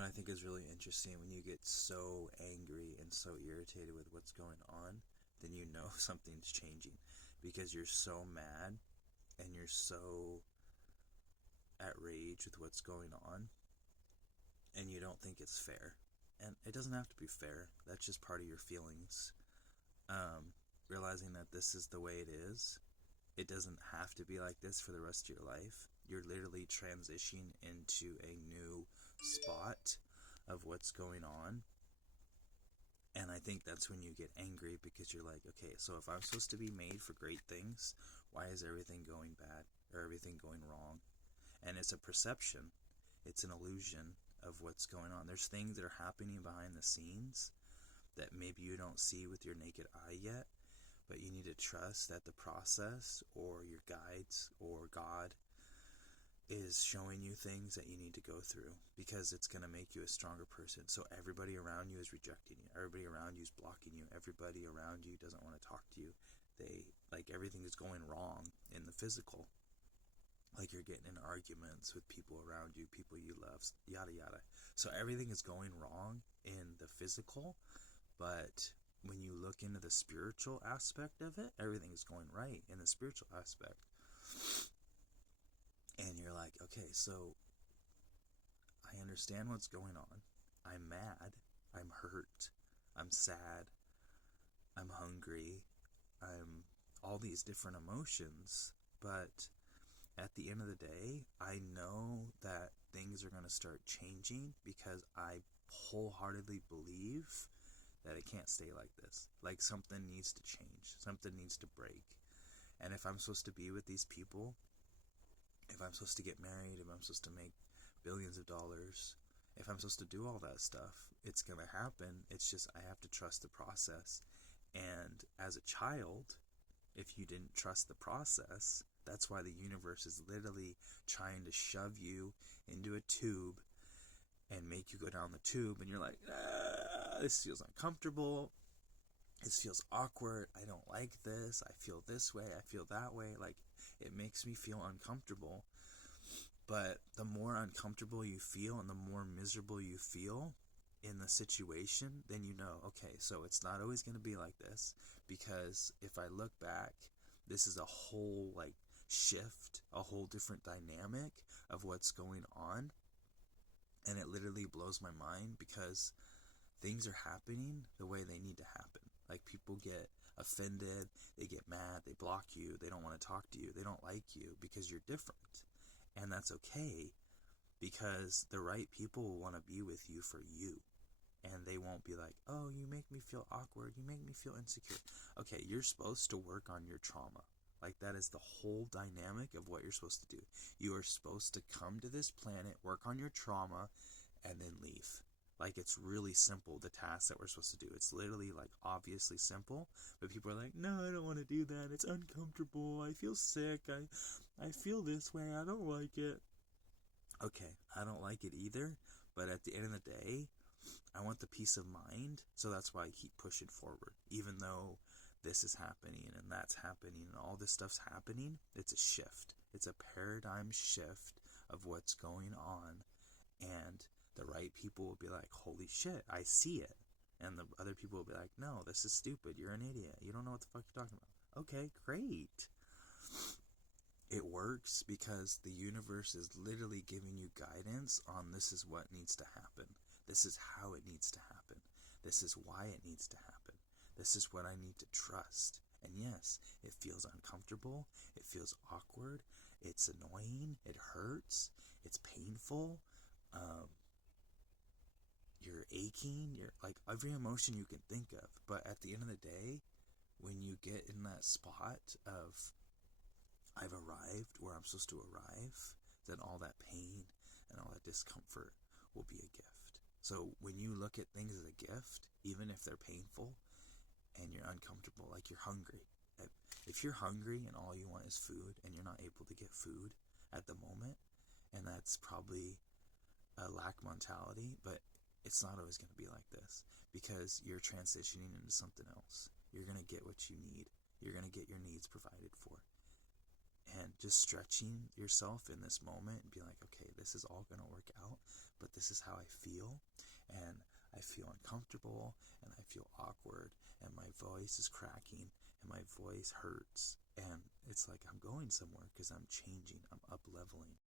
what I think is really interesting? When you get so angry and so irritated with what's going on, then you know something's changing because you're so mad and you're so at rage with what's going on and you don't think it's fair. And it doesn't have to be fair. That's just part of your feelings. Realizing that this is the way it is. It doesn't have to be like this for the rest of your life. You're literally transitioning into a new spot of what's going on. And I think that's when you get angry because you're like, okay, so if I'm supposed to be made for great things, why is everything going bad or everything going wrong? And it's a perception. It's an illusion of what's going on. There's things that are happening behind the scenes that maybe you don't see with your naked eye yet, but you need to trust that the process or your guides or God is showing you things that you need to go through because it's going to make you a stronger person. So everybody around you is rejecting you. Everybody around you is blocking you. Everybody around you doesn't want to talk to you. Everything is going wrong in the physical. Like you're getting in arguments with people around you, people you love, yada yada. So everything is going wrong in the physical, but when you look into the spiritual aspect of it, everything is going right in the spiritual aspect. And you're like, okay, so I understand what's going on. I'm mad. I'm hurt. I'm sad. I'm hungry. I'm all these different emotions. But at the end of the day, I know that things are going to start changing because I wholeheartedly believe that it can't stay like this. Like something needs to change. Something needs to break. And if I'm supposed to be with these people, if I'm supposed to get married, if I'm supposed to make billions of dollars, if I'm supposed to do all that stuff, it's going to happen. It's just I have to trust the process. And as a child, if you didn't trust the process, that's why the universe is literally trying to shove you into a tube and make you go down the tube. And you're like, this feels uncomfortable. This feels awkward. I don't like this. I feel this way. I feel that way. Like, it makes me feel uncomfortable. But the more uncomfortable you feel and the more miserable you feel in the situation, then you know, okay, so it's not always going to be like this. Because if I look back, this is a whole shift, a whole different dynamic of what's going on. And it literally blows my mind because things are happening the way they need to happen. Like, people get offended, they get mad, they block you, they don't want to talk to you, they don't like you because you're different. And that's okay, because the right people will want to be with you for you. And they won't be like, oh, you make me feel awkward, you make me feel insecure. Okay, you're supposed to work on your trauma. Like, that is the whole dynamic of what you're supposed to do. You are supposed to come to this planet, work on your trauma, and then leave. Like, it's really simple, the task that we're supposed to do. It's literally, obviously simple. But people are like, no, I don't want to do that. It's uncomfortable. I feel sick. I feel this way. I don't like it. Okay, I don't like it either. But at the end of the day, I want the peace of mind. So that's why I keep pushing forward. Even though this is happening and that's happening and all this stuff's happening, it's a shift. It's a paradigm shift of what's going on. And the right people will be like, holy shit, I see it. And the other people will be like, no, this is stupid. You're an idiot. You don't know what the fuck you're talking about. Okay, great. It works because the universe is literally giving you guidance on this is what needs to happen. This is how it needs to happen. This is why it needs to happen. This is what I need to trust. And yes, it feels uncomfortable. It feels awkward. It's annoying. It hurts. It's painful. You're aching. You're every emotion you can think of. But at the end of the day, when you get in that spot of I've arrived where I'm supposed to arrive, then all that pain and all that discomfort will be a gift. So when you look at things as a gift, even if they're painful and you're uncomfortable, like you're hungry. If you're hungry and all you want is food and you're not able to get food at the moment, and that's probably a lack mentality, but it's not always going to be like this because you're transitioning into something else. You're going to get what you need. You're going to get your needs provided for. And just stretching yourself in this moment and be like, okay, this is all going to work out but this is how I feel, and I feel uncomfortable, and I feel awkward, and my voice is cracking, and my voice hurts, and it's like I'm going somewhere because I'm changing, I'm up leveling.